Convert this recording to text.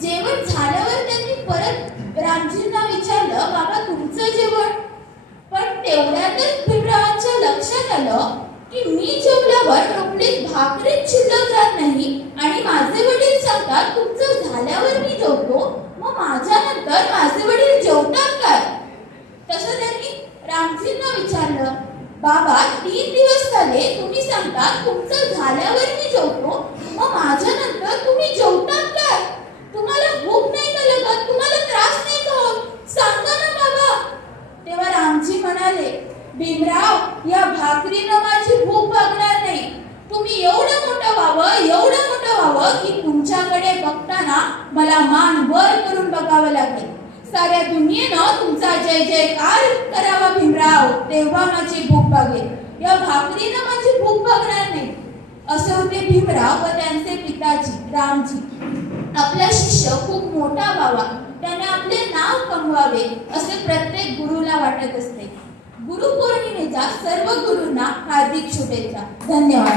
जेवण झाल्यावर त्यांनी परत रामजींना विचारलं, बाबा तुमचं जेवण? पण तेवढ्यातच भीमरावांच्या लक्षात आलं की मी जेवल्यावर टोपलीत भाकरीच शिल्लक राहत नाही आणि माझे वडील सांगतात तुमचं झाल्यावर मी जेवतो, मग माझ्यानंतर माझे वडील जेवतात काय? तसं त्यांनी रामजींना विचारलं, बाबा 3 दिवस झाले तुम्ही सांगता तुमचं झाल्यावर मी जेवतो, मग माझ्यानंतर तुम्ही जेवतात काय? तुम्हाला भूक नाही का लागत? तुम्हाला त्रास नाही का होत? सांगा ना बाबा. तेव्हा रामजी म्हणाले, भीमराव या भाकरीनं माझी भूक भागणार नाही. तुम्ही एवढं मोठं व्हावं की तुमच्याकडे बघताना मला मान वर करून बघावं लागेल. साऱ्या दुनियेनं तुमचा जय जयकार करावा भीमराव, तेव्हा माझी भूक भागेल. या भाकरीनं माझी भूक भागणार नाही. असे होते भीमराव व त्यांचे पिताजी रामजी. आपला शिष्य खूप मोठा व्हावा, त्याने आपले नाव कमवावे असे प्रत्येक गुरुला वाटत असते. गुरुपौर्णिमेच्या सर्व गुरूंना हार्दिक शुभेच्छा. धन्यवाद.